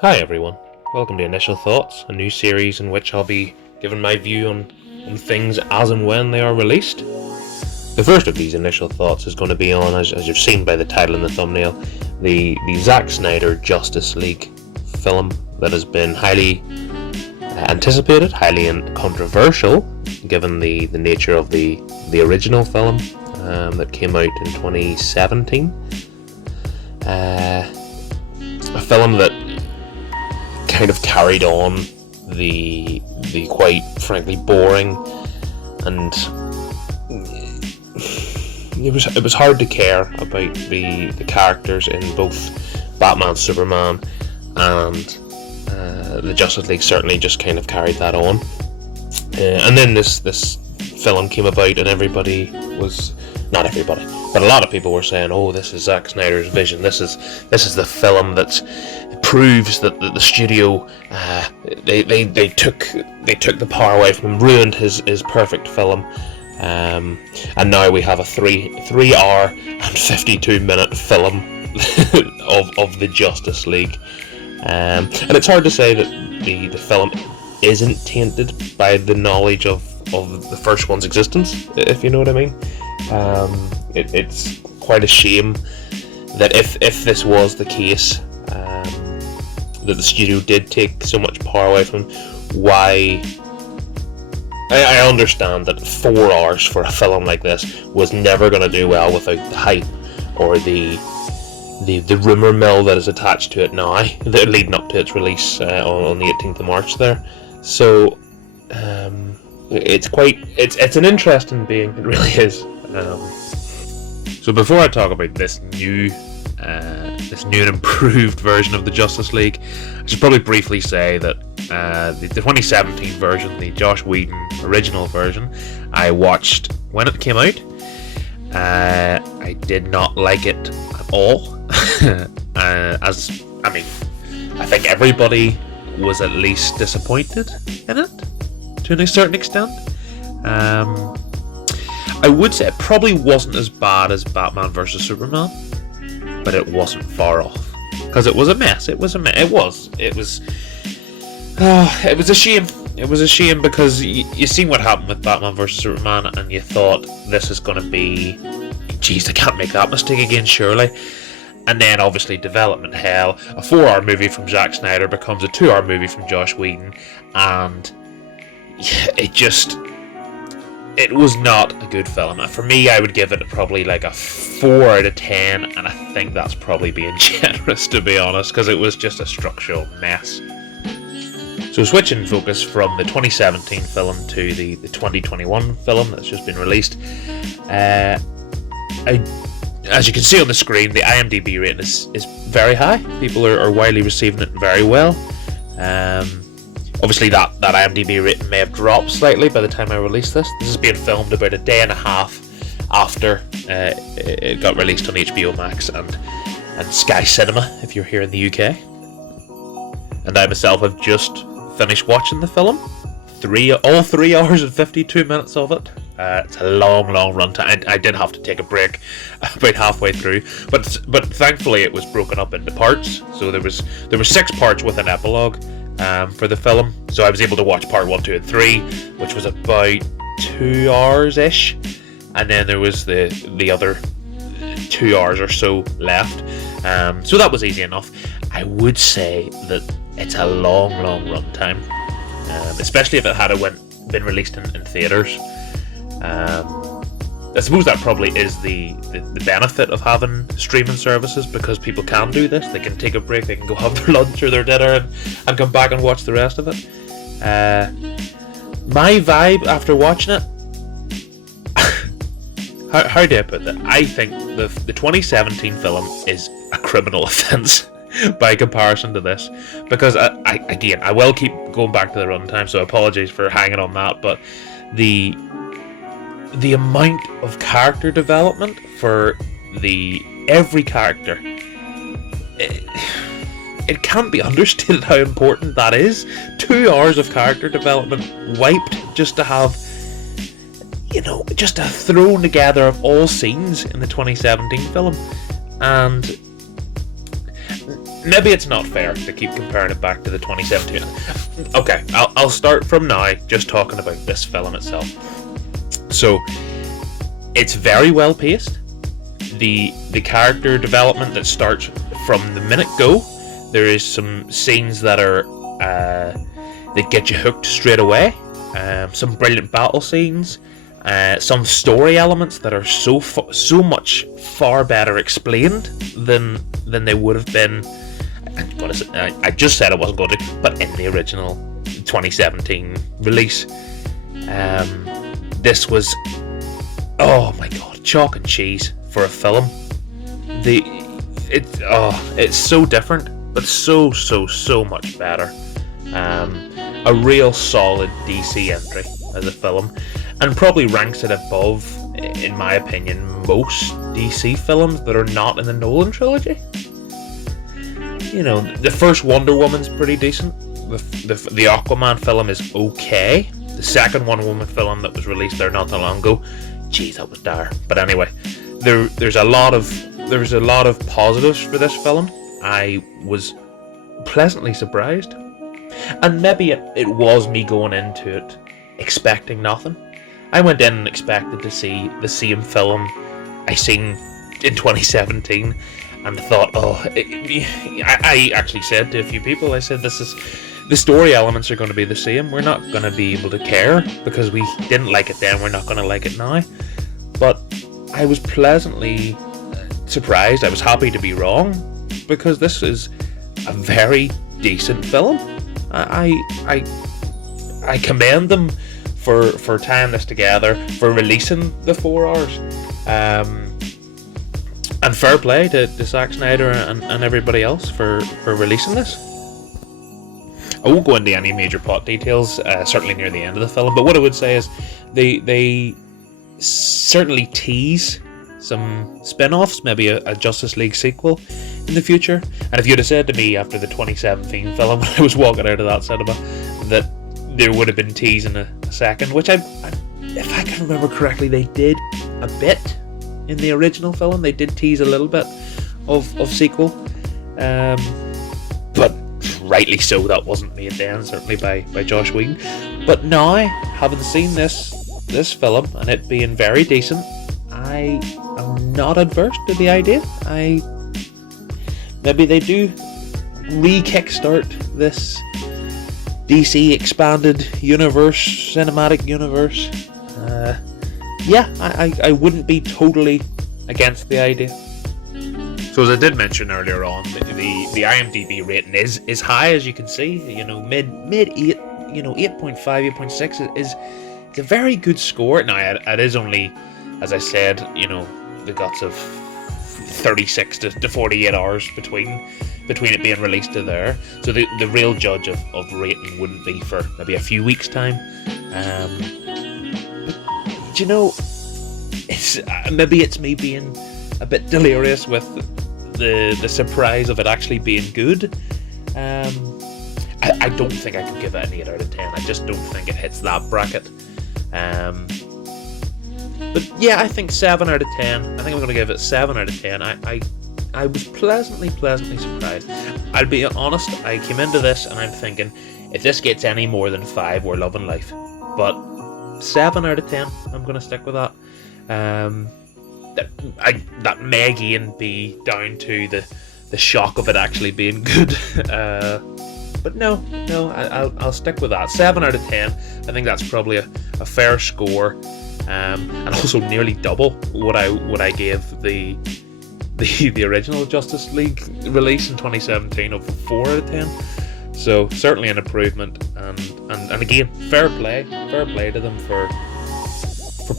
Hi everyone, welcome to Initial Thoughts, a new series in which I'll be giving my view on things as and when they are released. The first of these initial thoughts is going to be on, as you've seen by the title and the thumbnail, the Zack Snyder Justice League film that has been highly anticipated, highly controversial, given the nature of the original film that came out in 2017. A film that kind of carried on the quite frankly boring, and it was hard to care about the characters in both Batman, Superman, and the Justice League. Certainly just kind of carried that on, and then this film came about, and everybody was, not everybody, but a lot of people were saying, "Oh, this is Zack Snyder's vision. This is the film that proves that the studio they took the power away from him, ruined his perfect film, and now we have a 3 hour and 52-minute film of the Justice League." And it's hard to say that the film isn't tainted by the knowledge of the first one's existence, if you know what I mean. It's quite a shame that if this was the case, that the studio did take so much power away from him, why... I understand that 4 hours for a film like this was never going to do well without the hype or the rumour mill that is attached to it now, leading up to its release on the 18th of March there. So it's an interesting being, it really is. So before I talk about this new and improved version of the Justice League, I should probably briefly say that the 2017 version, the Joss Whedon original version, I watched when it came out. I did not like it at all. I think everybody was at least disappointed in it to a certain extent. I would say it probably wasn't as bad as Batman vs Superman, but it wasn't far off, because it was a mess. It was a shame. It was a shame because you seen what happened with Batman vs Superman, and you thought, this is going to be, geez, they can't make that mistake again, surely. And then obviously development hell. A 4-hour movie from Zack Snyder becomes a 2-hour movie from Joss Whedon, and it was not a good film. For me, I would give it probably like a 4 out of 10, and I think that's probably being generous, to be honest, because it was just a structural mess. So switching focus from the 2017 film to the 2021 film that's just been released, as you can see on the screen, the IMDb rating is very high. People are widely receiving it very well. Obviously that IMDb rating may have dropped slightly by the time I release this. This is being filmed about a day and a half after it got released on HBO Max and Sky Cinema if you're here in the UK. And I myself have just finished watching the film. All 3 hours and 52 minutes of it. It's a long runtime. I did have to take a break about halfway through, but thankfully it was broken up into parts. So there were 6 parts with an epilogue for the film. So I was able to watch part 1, 2, and 3, which was about 2 hours ish, and then there was the other 2 hours or so left. So that was easy enough. I would say that it's a long runtime, especially if it had been released in theaters. I suppose that probably is the benefit of having streaming services, because people can do this. They can take a break, they can go have their lunch or their dinner and come back and watch the rest of it. My vibe after watching it, how do I put that? I think the 2017 film is a criminal offence by comparison to this, because I will keep going back to the runtime, so apologies for hanging on that, but the amount of character development for every character, it can't be understated how important that is. 2 hours of character development wiped just to have, just a thrown together of all scenes in the 2017 film. And maybe it's not fair to keep comparing it back to the 2017. Okay, I'll start from now, just talking about this film itself. So, it's very well paced. The character development that starts from the minute go. There is some scenes that are that get you hooked straight away. Some brilliant battle scenes. Some story elements that are so much far better explained than they would have been. I just said I wasn't going to, but in the original 2017 release, this was, oh my god, chalk and cheese for a film. It's so different, but so much better. A real solid DC entry as a film, and probably ranks it above, in my opinion, most DC films that are not in the Nolan trilogy. You know, the first Wonder Woman's pretty decent. The Aquaman film is okay. The second Wonder Woman film that was released there not that long ago, geez, that was dire. But anyway, there's a lot of positives for this film. I was pleasantly surprised, and maybe it was me going into it expecting nothing. I went in and expected to see the same film I seen in 2017. And I thought, I actually said to a few people, I said, the story elements are going to be the same. We're not going to be able to care because we didn't like it then. We're not going to like it now. But I was pleasantly surprised. I was happy to be wrong, because this is a very decent film. I commend them for tying this together, for releasing the 4 hours. And fair play to Zack Snyder and everybody else for releasing this. I won't go into any major plot details, certainly near the end of the film, but what I would say is they certainly tease some spin-offs, maybe a Justice League sequel in the future. And if you'd have said to me after the 2017 film, when I was walking out of that cinema, that there would have been tease in a second, which if I can remember correctly, they did a bit. In the original film, they did tease a little bit of sequel, but rightly so, that wasn't made then, certainly by Josh Whedon. But now, having seen this film and it being very decent, I am not adverse to the idea. Maybe they do re-kickstart this DC expanded universe, cinematic universe. I wouldn't be totally against the idea. So as I did mention earlier on, the IMDb rating is high, as you can see. You know, mid 8, 8.5, 8.6 is a very good score. Now it is only, as I said, the guts of 36 to 48 hours between it being released to there. So the real judge of rating wouldn't be for maybe a few weeks' time. Maybe it's me being a bit delirious with the surprise of it actually being good. I don't think I could give it an 8 out of 10. I just don't think it hits that bracket. But yeah, I think 7 out of 10. I think I'm going to give it 7 out of 10. I was pleasantly surprised. I'll be honest, I came into this and I'm thinking, if this gets any more than 5, we're loving life. But 7 out of 10, I'm going to stick with that. That may again be down to the shock of it actually being good. But no, I'll stick with that. 7 out of 10. I think that's probably a fair score, and also nearly double what I gave the original Justice League release in 2017 of 4 out of 10. So certainly an improvement, and again, fair play to them for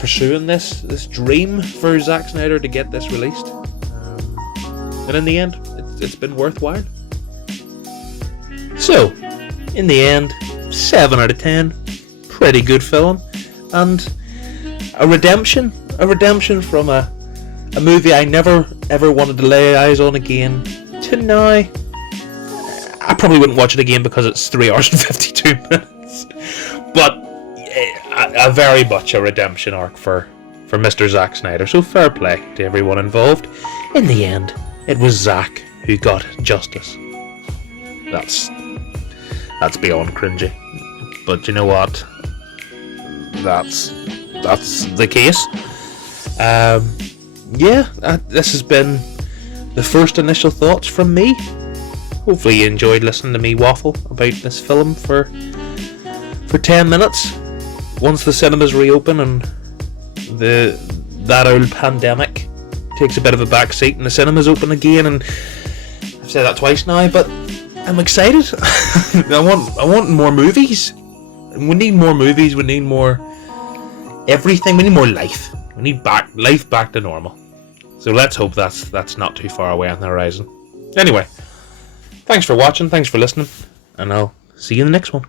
pursuing this dream for Zack Snyder to get this released. And in the end, it's been worthwhile. So, in the end, 7 out of 10, pretty good film, and a redemption from a movie I never ever wanted to lay eyes on again, to now. I probably wouldn't watch it again because it's 3 hours and 52 minutes, but a very much a redemption arc for Mr. Zack Snyder, so fair play to everyone involved. In the end, it was Zack who got justice. that's beyond cringy. But you know what? That's the case. This has been the first initial thoughts from me. Hopefully you enjoyed listening to me waffle about this film for 10 minutes. Once the cinemas reopen and that old pandemic takes a bit of a backseat and the cinemas open again, and I've said that twice now, but I'm excited. I want more movies. We need more movies. We need more everything. We need more life. We need life back to normal. So let's hope that's not too far away on the horizon. Anyway, thanks for watching. Thanks for listening, and I'll see you in the next one.